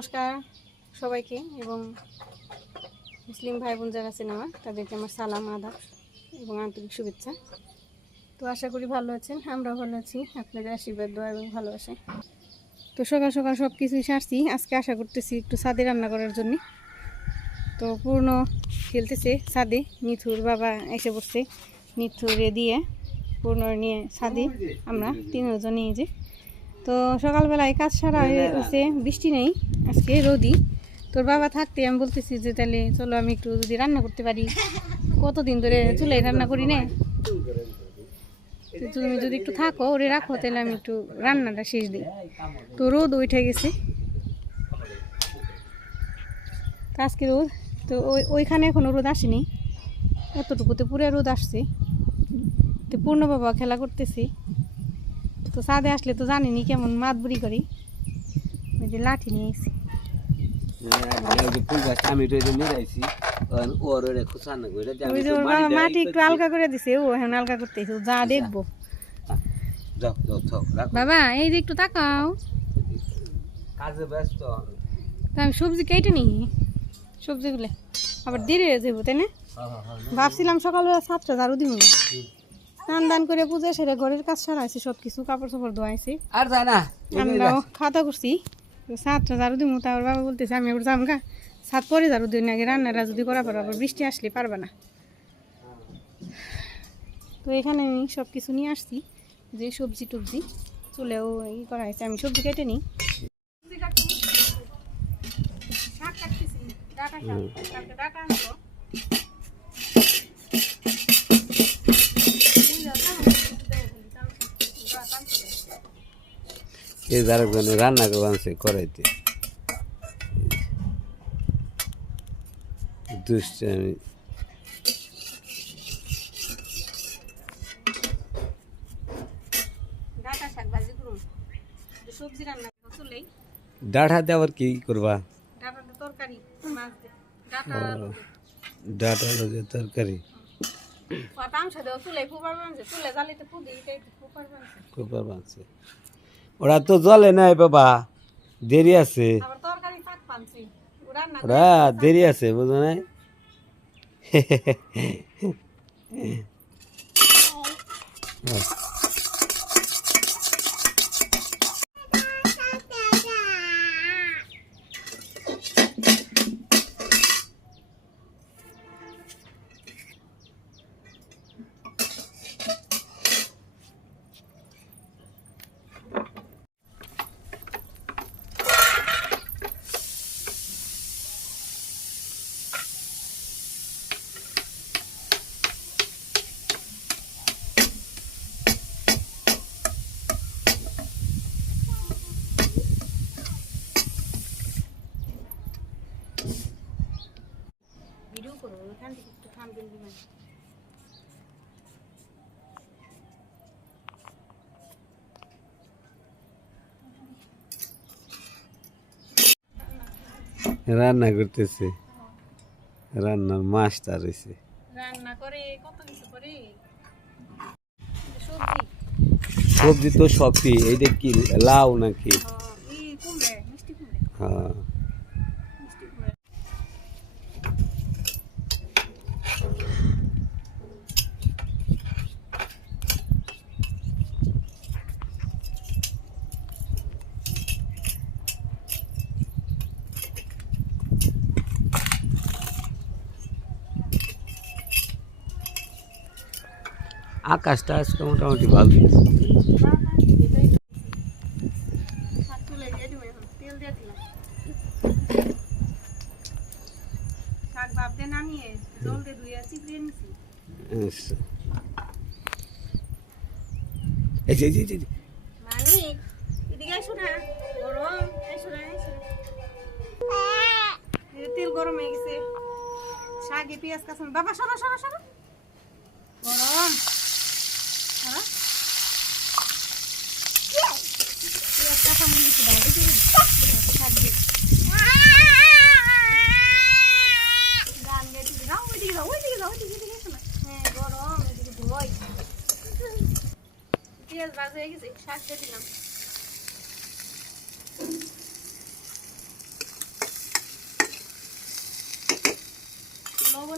নমস্কার সবাইকে এবং মুসলিম ভাই বোন যারা আছেন আমার তাদেরকে আমার সালাম আদাব এবং আন্তরিক শুভেচ্ছা। তো আশা করি ভালো আছেন, আমরাও ভালো আছি, আপনাদের আশীর্বাদ দোয়া এবং ভালোবাসে। তো সকাল সকাল সব কিছুই সারছি, আজকে আশা করতেছি একটু ছাদে রান্না করার জন্য। তো পূর্ণ খেলতেছে ছাদে, নিথুর বাবা এসে বসছে, নিথুরে দিয়ে পূর্ণ নিয়ে ছাদে আমরা তিনজন নিয়ে যে। তো সকালবেলায় কাজ সারা হয়েছে, বৃষ্টি নেই আজকে, রোদি। তোর বাবা থাকতে আমি বলতেছি যে তাহলে চলো আমি একটু যদি রান্না করতে পারি, কতদিন ধরে চুলায় রান্না করি না, তুমি যদি একটু থাকো ওরে রাখো তাহলে আমি একটু রান্নাটা শেষ দিই। তো রোদ উঠে গেছে আজকে রোদ, তো ওইখানে এখনো রোদ আসেনি, এতটুকুতে পুরো রোদ আসছে। তো পূর্ণ বাবা খেলা করতেছি। তো ছাদে আসলে তো জানিনি কেমন মাতবুরি করি, ওই যে লাঠি নিয়ে এসেছি। মাটি একটু হালকা করে দিছে, ও এখন হালকা করতেছে, যা দেখবো। বাবা এই যে একটু তাকাও, আমি সবজি কেটে নিই, সবজিগুলো আবার দেরি হয়ে যাবো তাই না। ভাবছিলাম সকালবেলা 7টা ঝাড়ু দিব, স্নান দান করে পূজা সেরে ঘরের কাজ সারা আছে, সব কিছু কাপড় চাপড় ধোয়াইছি, আমরাও খাওয়া করছি। 7টা ঝাড়ু দিব, তারপর বাবা বলতেছে আমি এবার যাম গা, 7 পরে ঝাড়ু দিন আগে রান্নাটা যদি করা পারো, আবার বৃষ্টি আসলে পারবা না। তো এখানে আমি সব কিছু নিয়ে আসছি, যে সবজি টবজি চুলেও ই করা হয়েছে, আমি সবজি কেটে নিই। রান্না করছে করাইতে দুষ্টামি। ডাঁটা দিয়ে আবার কি করবা? ডাঁটা দিয়ে তরকারি। ওরা তো জলে নাই বাবা, দেরি আছে, ওরা দেরি আছে বুঝো নাই। রান্না করতেছে, রান্নার মাস্টার হয়েছে, রান্না করে কত কিছু করে। সবজি তো সবই, এইটা কি লাউ নাকি? হ্যাঁ আকাশটা আজকে মোটামুটি ভালো। তেল গরম হয়ে গেছে, শাকে পেঁয়াজ কাঁচা, বাবা সরো সরো সরো, গরম পেঁয়াজ কাঁচা মরিচ দাও, শাক দিয়ে গান গাইতে যাও, ওইদিকে যাও ওইদিকে যাও, ওইদিকে গেছো না। হ্যাঁ গরম, এদিকে ধোয়, পেঁয়াজ ভাজা হয়ে গেছে, শাক দিয়ে দিলাম।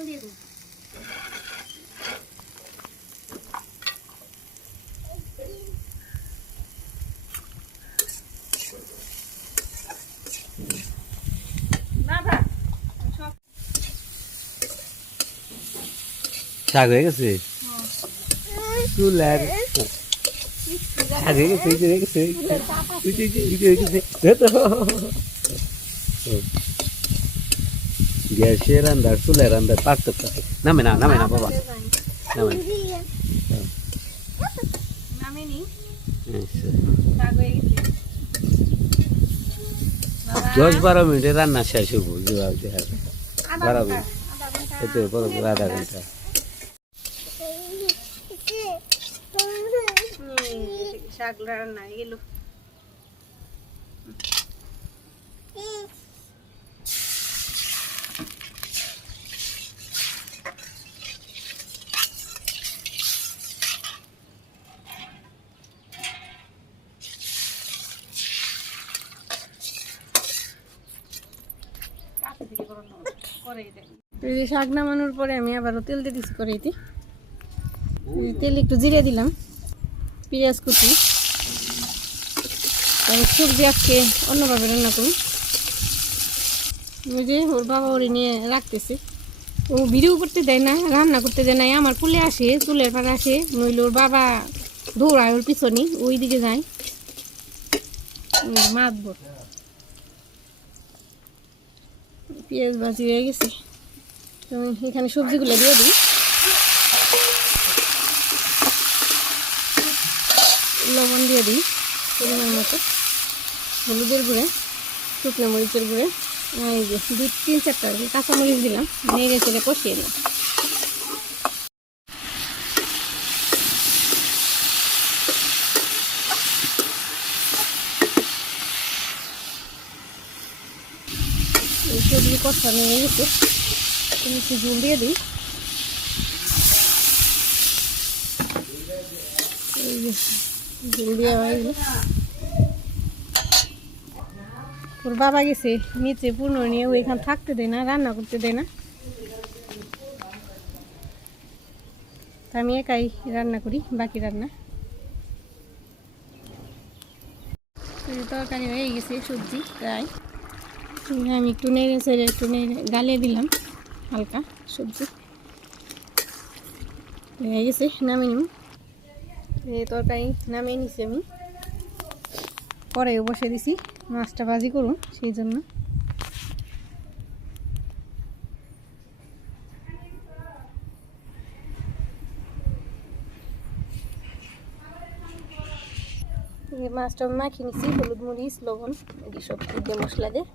লবণ দিয়ে দিন। বাবা সব শাক হয়ে গেছে চুলার শাক হয়ে গেছে হয়ে গেছে গ্যাসে রান্দার চুলায় রান্দার পার্থক্য আছে। নামে না বাবা নামে না। নামেনি আচ্ছা। শাক হয়ে গেছে বাবা 10-12 মিনিটে রান্না শেষ হবো আধা 12 ঘন্টা, মিনিট আধা ঘন্টা এতে বড় আধা ঘন্টা শাক রান্না হয়ে গেল এই যে শাক নামানোর পরে আমি আবারও তেল দিয়ে দিচ্ছি কড়াইতে। তেল একটু জিরে দিলাম, পেঁয়াজ কুচি, তারপর সবজি আজকে অন্যভাবে রান্না করুন। ওই যে ওর বাবা ওরে নিয়ে রাখতেছে, ও ভিডিও করতে দেয় না, রান্না করতে দেয় না, আমার কুলে আসে, চুলের পাড়ে আসে, নইলে ওর বাবা দৌড়ায় ওর পিছনে, ওই দিকে যায় মাতব। পেঁয়াজ ভাজি হয়ে গেছে, আমি এখানে সবজিগুলো দিয়ে দিই। লবণ দিয়ে দিই পরিমাণ মতো, হলুদের গুঁড়ে, শুকনো মরিচের গুঁড়ে, এই যে 2-3-4টা কাঁচামরিচ দিলাম, নেড়ে চেড়ে কষিয়ে দিলাম। এই সবজি কষা নিয়ে গেছে, তুমি একটু ঝুল দিয়ে দিই। এই যে ঝুল দেওয়া হয়ে গেল। ওর বাবা গেছে নিচে পূর্ণ নিয়ে, ও এখানে থাকতে দেয় না, রান্না করতে দেয় না, তা আমি একাই রান্না করি বাকি রান্না। তরকারি হয়ে গেছে, সবজি প্রায়, আমি একটু নেড়ে চেড়ে একটু নেড়ে গালিয়ে দিলাম হালকা, সবজি হয়ে গেছে, নামিয়ে নিব। এই তরকারি নামিয়ে নিছি আমি, কড়াইও বসে দিছি, মাছটা ভাজি করুন সেই জন্য। মাছটা মাখিয়ে নিছি, হলুদ মরিচ লবণ এটি সব দিয়ে মশলা দিয়ে।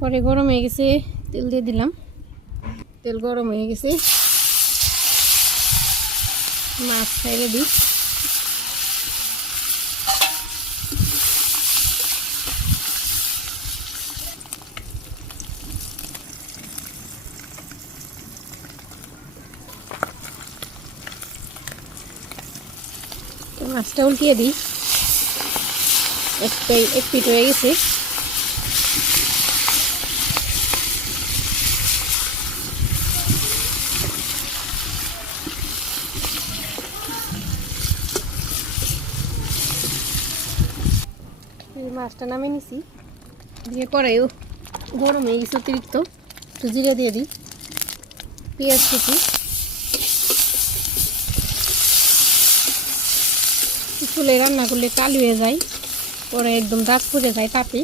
কড়াই গরম হয়ে গেছে, তেল দিয়ে দিলাম, তেল গরম হয়ে গেছে, মাছ ছেড়ে দিই। মাছটা উল্টিয়ে দিই, এক পিঠ হয়ে গেছে। মাছটা নামিয়ে নিছি, দিয়ে কড়াইও গরম হয়ে গেছে অতিরিক্ত, একটু জিরে দিয়ে দিই, পেঁয়াজ কুচি, চুলে রান্না করলে কালো হয়ে যায়, পরে একদম দাগ পড়ে যায় তাপে।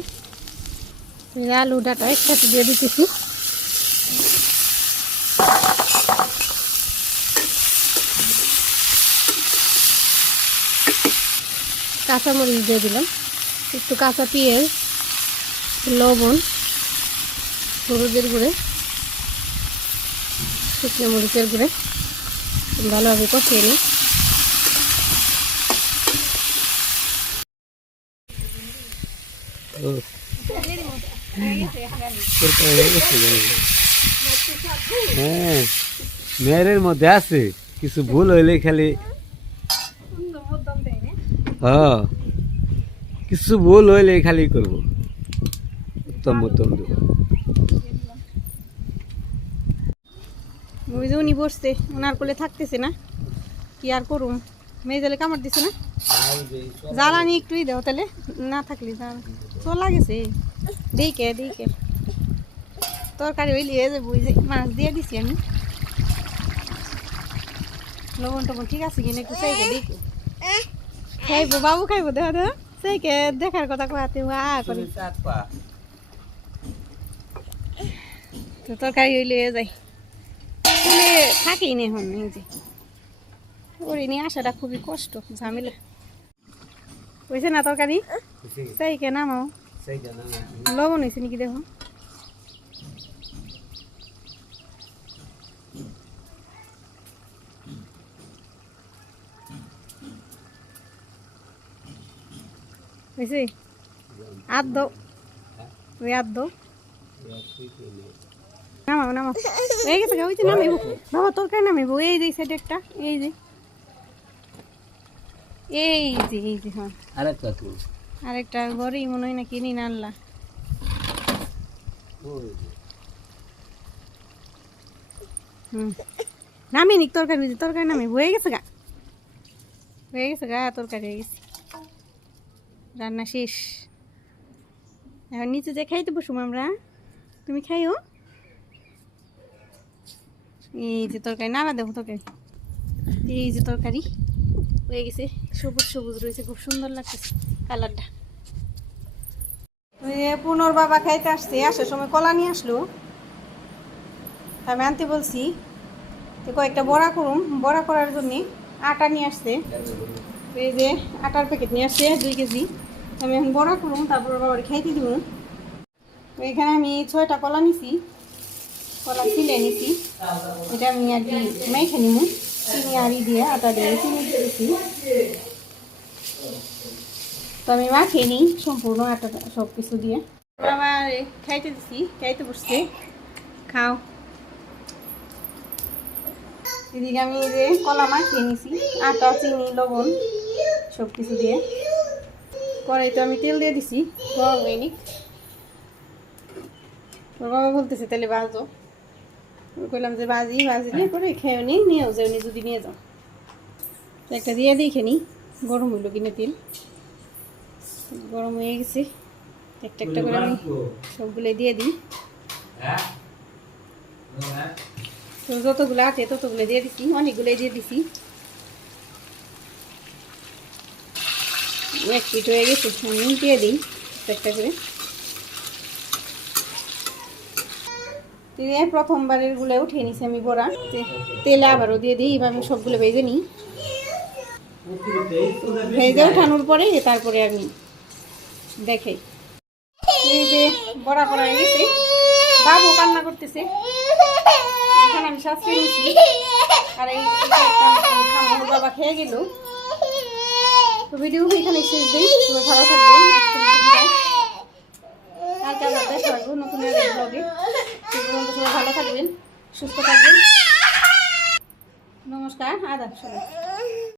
আলু ডাটা একসাথে দিয়ে দিতেছি, কাঁচামরিচ দিয়ে দিলাম, একটু কাঁচা পেঁয়াজ, লবণ, হলুদের গুঁড়ে, শুকনো মরিচের গুঁড়ে, ভালোভাবে কষিয়ে নিই। হ্যাঁ মেয়ের মধ্যে আছে কিছু ভুল হইলে খালি, হ্যাঁ কিছু ভুল হইলে খালি করবো, উত্তম মধ্যম দেবো। ওই যে উনি বসছে, ওনার কোলে থাকতেছে না, কি আর করুম। মেয়ে জালে কামড় দিছে না, জ্বালানি একটুই দেও তাহলে, না থাকলে চলা গেছে। দেখে দেখে তরকারি হইলে বুঝে যে মাছ দিয়ে দিছি আমি। লবণ টবণ ঠিক আছে কিনা একটু চাইকে দেখে খাইবো, বাবু খাইবো, দেখা দেখা চাইকে দেখার কথা কোয়াতে করি। তো তরকারি হইলে যাই থাকেই নি এখন, এই যে ওরে নিয়ে আসাটা খুবই কষ্ট, ঝামেলা। হয়েছে না তরকারি? চাইকে নামাও, লবণ হয়েছে নাকি দেখো। হয়েছে আদ দাও, ওই আদ দাও, নামাও নামাও। হয়ে গেছে, ওই যে নামাইবো বাবা, তরকারি নামাইবো। এই যে সাইডে একটা, এই যে এই যে এই যে হ্যাঁ আরেকটা ঘরেই মনে হয় না কিনি না আনলা। নামি নিক তরকারি, তরকারি নামাইবো। হয়ে গেছে গা, হয়ে গেছে গা, তরকারি হয়ে গেছে, রান্না শেষ। এখন নিচে যে খাইতে বসুম আমরা, তুমি খাইও। এই যে তরকারি, নাড়া দেবো তরকারি। এই যে তরকারি হয়ে গেছে, সবুজ সবুজ রয়েছে, খুব সুন্দর লাগতেছে কালারটা। ওই যে পুনর বাবা খাইতে আসছে, আসার সময় কলা নিয়ে আসলো, আমি আনতে বলছি। তো কয়েকটা বড়া করুম, বড়া করার জন্যে আটা নিয়ে আসছে। এই যে আটার প্যাকেট নিয়ে আসছে 2 কেজি। আমি এখন বড়া করুম, তারপর বাবার খাইতে দিব। তো এখানে আমি 6টা কলা নিছি, কলা ছিলে নিছি। এটা আমি আর কি মেখে নিব, চিনি আর দিয়ে আটা দিয়ে চিনি দিয়েছি। তো আমি মাখিয়ে নিই সম্পূর্ণ আটাটা সব কিছু দিয়ে। আমার খাইতে দিছি, খাইতে বসছে, খাও। এদিকে আমি যে কলা মাখিয়ে নিছি, আটা চিনি লবণ সব কিছু দিয়ে। কড়াইতে আমি তেল দিয়ে দিছি, গরম হয়ে নিক। ওর বাবা বলতেছে তাহলে ভাজো, কইলাম যে ভাজিলে পরে খেয়েও নিয়েও যাও, যদি নিয়ে যাও। তো একটা দিয়ে দেখে নিই গরম হইলো কিনা তেল। গরম হয়ে গেছে, একটা একটা করে আমি সবগুলো দিয়ে দিই। তো যতগুলো আছে ততগুলো দিয়ে দিছি, অনেকগুলোই দিয়ে দিছি। এক পিঠ হয়ে গেছে, আমি দিয়ে দিই একটা করে। প্রথমবারের গুলো উঠিয়ে নিছি আমি বড়া, তেলে আবারও দিয়ে দিই। এবার আমি সবগুলো ভেজে নিই, ভেজে ওঠানোর পরে তারপরে আমি দেখাই। এই যে বড়া করা হয়ে গেছে, বাবু কান্না করতেছে, এখানে আমি শাস্তি নিচ্ছি। আর এই বাবা খেয়ে গেল। তো ভিডিও এখানে শেষ দিই, সবাই ভালো থাকবেন। কালকে আবার দেখা হবে নতুন ব্লগে। সবাই ভালো থাকবেন, সুস্থ থাকবেন। নমস্কার, আদাব সবাই।